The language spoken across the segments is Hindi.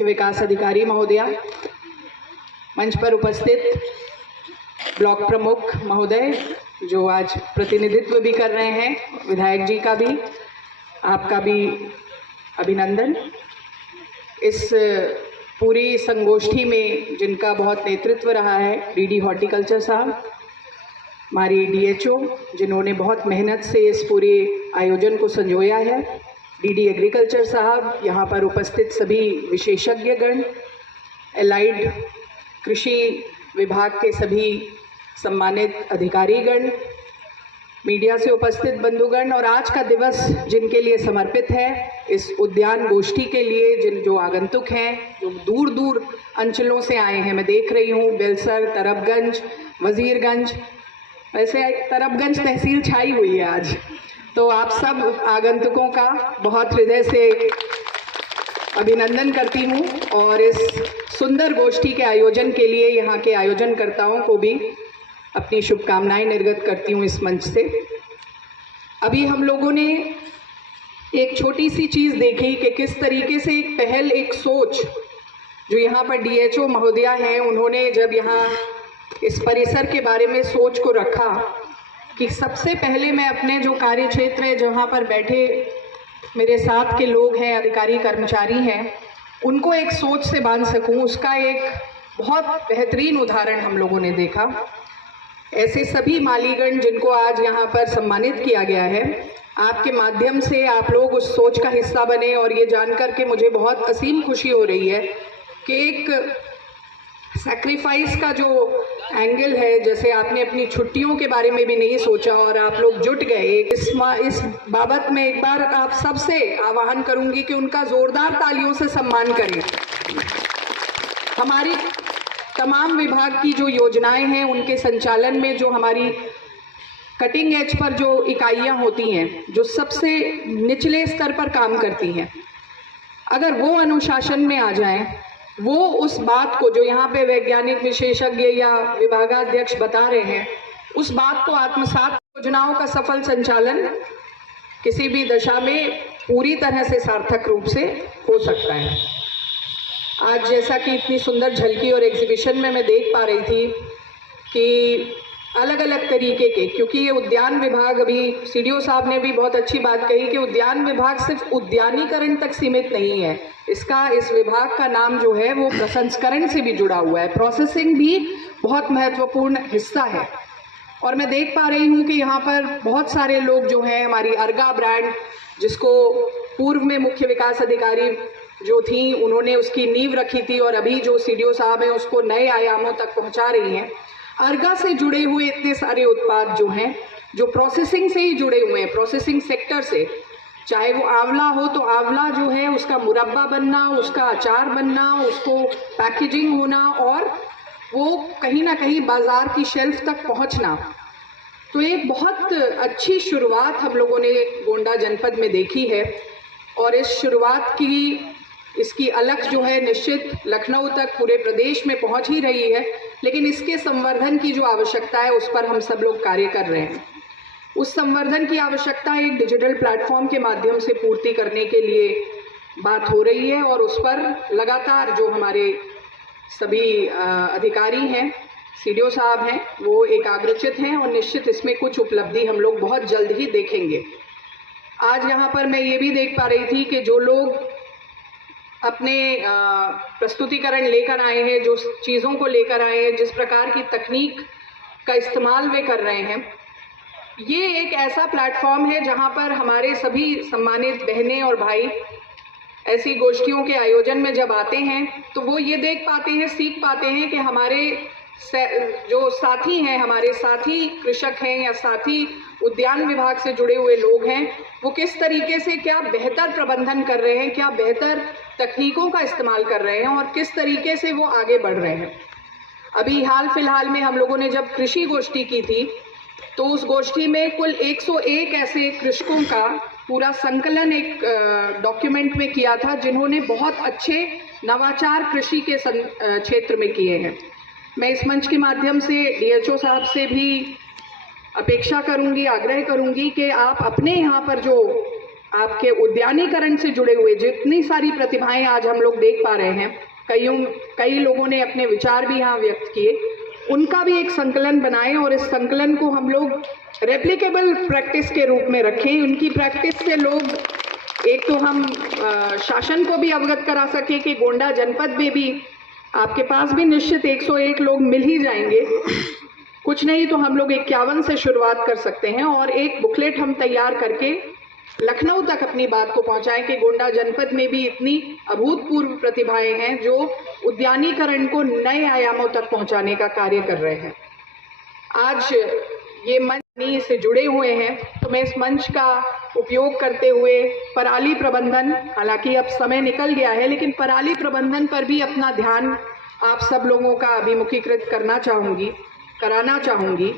विकास अधिकारी महोदया, मंच पर उपस्थित ब्लॉक प्रमुख महोदय जो आज प्रतिनिधित्व भी कर रहे हैं, विधायक जी का भी, आपका भी अभिनंदन। इस पूरी संगोष्ठी में जिनका बहुत नेतृत्व रहा है, डीडी हॉर्टिकल्चर साहब, हमारी डीएचओ जिन्होंने बहुत मेहनत से इस पूरे आयोजन को संजोया है, डीडी एग्रीकल्चर साहब, यहाँ पर उपस्थित सभी विशेषज्ञगण, एलाइड कृषि विभाग के सभी सम्मानित अधिकारीगण, मीडिया से उपस्थित बंधुगण और आज का दिवस जिनके लिए समर्पित है, इस उद्यान गोष्ठी के लिए जो आगंतुक हैं, जो दूर दूर अंचलों से आए हैं, मैं देख रही हूँ बेलसर, तरबगंज, वजीरगंज, वैसे तरबगंज तहसील छाई हुई है आज, तो आप सब आगंतुकों का बहुत हृदय से अभिनंदन करती हूँ और इस सुंदर गोष्ठी के आयोजन के लिए यहाँ के आयोजनकर्ताओं को भी अपनी शुभकामनाएं निर्गत करती हूँ इस मंच से। अभी हम लोगों ने एक छोटी सी चीज़ देखी कि किस तरीके से एक पहल, एक सोच जो यहाँ पर डीएचओ महोदया हैं, उन्होंने जब यहाँ इस परिसर के बारे में सोच को रखा कि सबसे पहले मैं अपने जो कार्य क्षेत्र है, जहाँ पर बैठे मेरे साथ के लोग हैं, अधिकारी कर्मचारी हैं, उनको एक सोच से बांध सकूं, उसका एक बहुत बेहतरीन उदाहरण हम लोगों ने देखा। ऐसे सभी मालीगण जिनको आज यहाँ पर सम्मानित किया गया है, आपके माध्यम से आप लोग उस सोच का हिस्सा बने और ये जानकर के मुझे बहुत असीम खुशी हो रही है कि एक सैक्रिफाइस का जो एंगल है, जैसे आपने अपनी छुट्टियों के बारे में भी नहीं सोचा और आप लोग जुट गए, इस बाबत में एक बार आप सबसे आह्वान करूंगी कि उनका जोरदार तालियों से सम्मान करें। हमारी तमाम विभाग की जो योजनाएं हैं, उनके संचालन में जो हमारी कटिंग एज पर जो इकाइयां होती हैं, जो सबसे निचले स्तर पर काम करती हैं, अगर वो अनुशासन में आ जाएं, वो उस बात को जो यहाँ पे वैज्ञानिक विशेषज्ञ या विभागाध्यक्ष बता रहे हैं, उस बात को आत्मसात, योजनाओं का सफल संचालन किसी भी दशा में पूरी तरह से सार्थक रूप से हो सकता है। आज जैसा कि इतनी सुंदर झलकी और एग्जीबिशन में मैं देख पा रही थी कि अलग अलग तरीके के, क्योंकि ये उद्यान विभाग, अभी सीडीओ साहब ने भी बहुत अच्छी बात कही कि उद्यान विभाग सिर्फ उद्यानीकरण तक सीमित नहीं है, इस विभाग का नाम जो है वो प्रसंस्करण से भी जुड़ा हुआ है, प्रोसेसिंग भी बहुत महत्वपूर्ण हिस्सा है। और मैं देख पा रही हूँ कि यहाँ पर बहुत सारे लोग जो हैं, हमारी अर्गा ब्रांड, जिसको पूर्व में मुख्य विकास अधिकारी जो थी उन्होंने उसकी नींव रखी थी और अभी जो सीडीओ साहब हैं उसको नए आयामों तक पहुँचा रही हैं। अर्गा से जुड़े हुए इतने सारे उत्पाद जो हैं, जो प्रोसेसिंग से ही जुड़े हुए हैं, प्रोसेसिंग सेक्टर से, चाहे वो आंवला हो तो आंवला जो है उसका मुरब्बा बनना, उसका अचार बनना, उसको पैकेजिंग होना और वो कहीं ना कहीं बाजार की शेल्फ तक पहुंचना, तो एक बहुत अच्छी शुरुआत हम लोगों ने गोंडा जनपद में देखी है। और इस शुरुआत की, इसकी अलख जो है निश्चित लखनऊ तक, पूरे प्रदेश में पहुंच ही रही है, लेकिन इसके संवर्धन की जो आवश्यकता है उस पर हम सब लोग कार्य कर रहे हैं। उस संवर्धन की आवश्यकता एक डिजिटल प्लेटफॉर्म के माध्यम से पूर्ति करने के लिए बात हो रही है और उस पर लगातार जो हमारे सभी अधिकारी हैं, सीडीओ साहब हैं, वो एकाग्रचित हैं और निश्चित इसमें कुछ उपलब्धि हम लोग बहुत जल्द ही देखेंगे। आज यहाँ पर मैं ये भी देख पा रही थी कि जो लोग अपने प्रस्तुतिकरण लेकर आए हैं, जो चीज़ों को लेकर आए हैं, जिस प्रकार की तकनीक का इस्तेमाल वे कर रहे हैं, ये एक ऐसा प्लेटफॉर्म है जहां पर हमारे सभी सम्मानित बहनें और भाई ऐसी गोष्ठियों के आयोजन में जब आते हैं तो वो ये देख पाते हैं, सीख पाते हैं कि हमारे जो साथी हैं, हमारे साथी कृषक हैं या साथी उद्यान विभाग से जुड़े हुए लोग हैं, वो किस तरीके से क्या बेहतर प्रबंधन कर रहे हैं, क्या बेहतर तकनीकों का इस्तेमाल कर रहे हैं और किस तरीके से वो आगे बढ़ रहे हैं। अभी हाल फिलहाल में हम लोगों ने जब कृषि गोष्ठी की थी तो उस गोष्ठी में कुल 101 ऐसे कृषकों का पूरा संकलन एक डॉक्यूमेंट में किया था, जिन्होंने बहुत अच्छे नवाचार कृषि के क्षेत्र में किए हैं। मैं इस मंच के माध्यम से डीएचओ साहब से भी अपेक्षा करूंगी, आग्रह करूंगी कि आप अपने यहाँ पर जो आपके उद्यानीकरण से जुड़े हुए जितनी सारी प्रतिभाएं आज हम लोग देख पा रहे हैं, कई लोगों ने अपने विचार भी यहाँ व्यक्त किए, उनका भी एक संकलन बनाएं और इस संकलन को हम लोग रेप्लिकेबल प्रैक्टिस के रूप में रखें। उनकी प्रैक्टिस से लोग एक तो हम शासन को भी अवगत करा सके कि गोंडा जनपद में भी आपके पास भी निश्चित 101 लोग मिल ही जाएंगे, कुछ नहीं तो हम लोग 51 से शुरुआत कर सकते हैं और एक बुकलेट हम तैयार करके लखनऊ तक अपनी बात को पहुंचाएं कि गोंडा जनपद में भी इतनी अभूतपूर्व प्रतिभाएं हैं जो उद्यानीकरण को नए आयामों तक पहुंचाने का कार्य कर रहे हैं। आज ये मंच से जुड़े हुए हैं तो मैं इस मंच का उपयोग करते हुए पराली प्रबंधन, हालांकि अब समय निकल गया है, लेकिन पराली प्रबंधन पर भी अपना ध्यान आप सब लोगों का अभिमुखीकृत कराना चाहूँगी।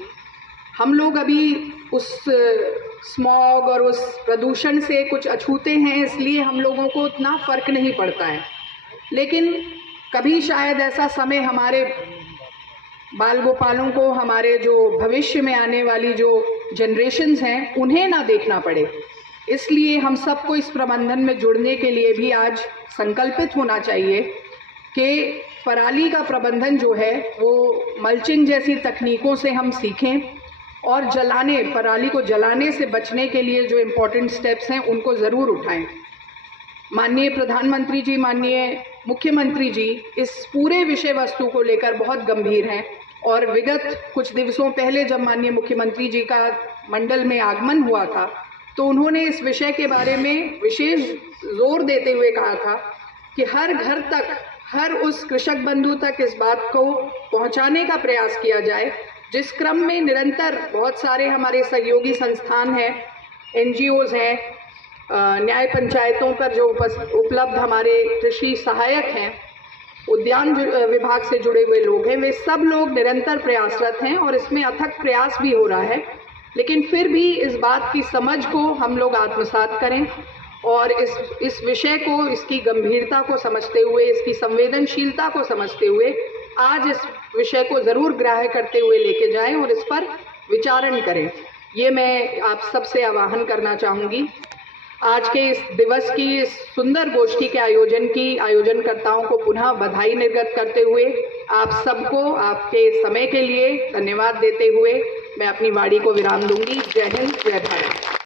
हम लोग अभी उस स्मॉग और उस प्रदूषण से कुछ अछूते हैं, इसलिए हम लोगों को उतना फर्क नहीं पड़ता है, लेकिन कभी शायद ऐसा समय हमारे बाल गोपालों को, हमारे जो भविष्य में आने वाली जो जनरेशन्स हैं, उन्हें ना देखना पड़े। इसलिए हम सबको इस प्रबंधन में जुड़ने के लिए भी आज संकल्पित होना चाहिए कि पराली का प्रबंधन जो है वो मल्चिंग जैसी तकनीकों से हम सीखें और पराली को जलाने से बचने के लिए जो इम्पोर्टेंट स्टेप्स हैं उनको ज़रूर उठाएं। माननीय प्रधानमंत्री जी, माननीय मुख्यमंत्री जी इस पूरे विषय वस्तु को लेकर बहुत गंभीर हैं और विगत कुछ दिवसों पहले जब माननीय मुख्यमंत्री जी का मंडल में आगमन हुआ था तो उन्होंने इस विषय के बारे में विशेष जोर देते हुए कहा था कि हर घर तक, हर उस कृषक बंधु तक इस बात को पहुंचाने का प्रयास किया जाए, जिस क्रम में निरंतर बहुत सारे हमारे सहयोगी संस्थान हैं, NGOs हैं, न्याय पंचायतों पर जो उपलब्ध हमारे कृषि सहायक हैं, उद्यान विभाग से जुड़े हुए लोग हैं, वे सब लोग निरंतर प्रयासरत हैं और इसमें अथक प्रयास भी हो रहा है। लेकिन फिर भी इस बात की समझ को हम लोग आत्मसात करें और इस विषय को, इसकी गंभीरता को समझते हुए, इसकी संवेदनशीलता को समझते हुए आज इस विषय को ज़रूर ग्राह्य करते हुए लेके जाएं और इस पर विचारण करें। ये मैं आप सबसे आह्वान करना चाहूँगी। आज के इस दिवस की, इस सुंदर गोष्ठी के आयोजनकर्ताओं को पुनः बधाई निर्गत करते हुए आप सबको आपके समय के लिए धन्यवाद देते हुए मैं अपनी वाणी को विराम दूंगी। जय हिंद, जय भारत।